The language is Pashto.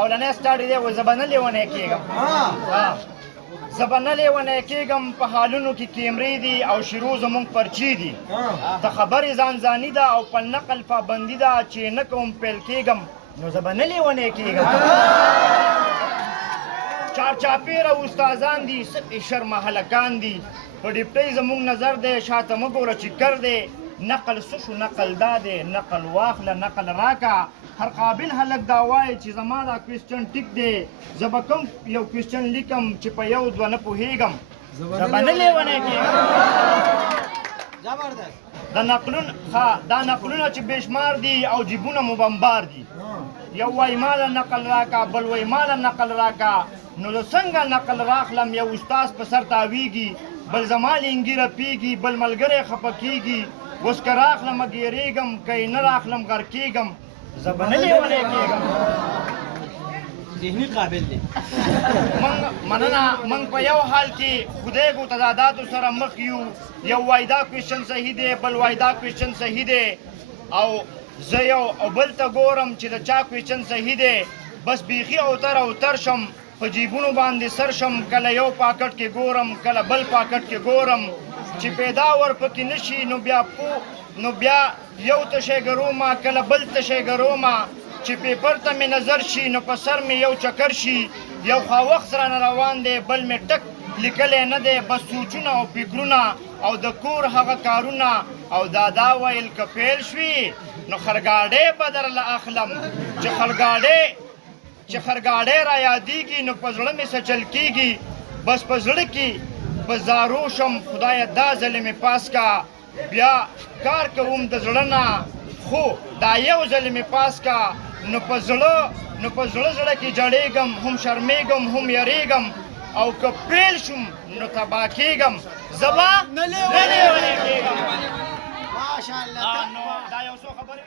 اولنی سټارټ دی و زه به نه لیونی کېږم زه به نه لیونی کېږم په حالونو کې کیمرې دي او شروع زمونږ پرچې دي ته خبرې ځان ځاني ده او په نقل پابندي ده چې نه کوم پیل کېږم نو زه به نه لیونی کېږم چارچاپېره استادان دي څه شرمه هلکان دي په ډیپټۍ زمونږ نظر دی شاته مه ګوره چې کر دی نقل څه شو نقل دا دی نقل واخله نقل راکه هر قابل هلک دا وایي چې زما دا کوېسچن ټیک دی زه به کوم یو کوېسچن لیکم چې په یو دوه نه پوهېږم زه به نه لیونی کېږم دا نقلونه چې بېشمار دي او جیبونه مو بمبار دي یو وایي ماله نقل راکه بل وایي ماله نقل راکه نو زه څنګه نقل راخلم یو استاز په سر تاویږي بل زما لینګي رپېږي بل ملګری خفه کېږي اوس که راخلم ګیرېږم که یې نه راخلم غر کېږم زه به نه لیونی کېږم ذهني قابل دی مننه موږ په یو حال کې خدایږو تضاداتو سره مخ یو یو وایي دا کوېسچن صحیح دی بل وایي دا کوېسچن صحیح دی او زه یو او بل ته ګورم چې د چا کوېسچن صحیح دی بس بیخي اوتر شم په جیبونو باندې سر شم کله یو پاکټ کې ګورم کله بل پاکټ کې ګورم چې پیدا ورپکې نه شي نو بیا یو تشی ګرومه کله بل تشی ګرومه چې پیپر ته مې نظر شي نو په سر مې یو چکر شي یو خوا وخت رانه روان دی بل مې ټک لیکلی نه دی بس سوچونه او فکرونه او د کور هغه کارونه او دا ویل که پیل شوي نو خرګاډۍ به درله اخلم چې خرګاډۍ را یادېږي نو په زړه مې څه چل کېږي بس په زړه کې په زارو شم خدایه دا ځلې مې پاس کا بیا کار کوم د زړه نه خو دا یو ځلې مې پاس کا نو په زړه کې جړېږم هم شرمېږم هم یریږم او که پیل شم نو تباه کېږم زه به نه لیونی کېږم ماشاءالله نو دا یو څو خبرې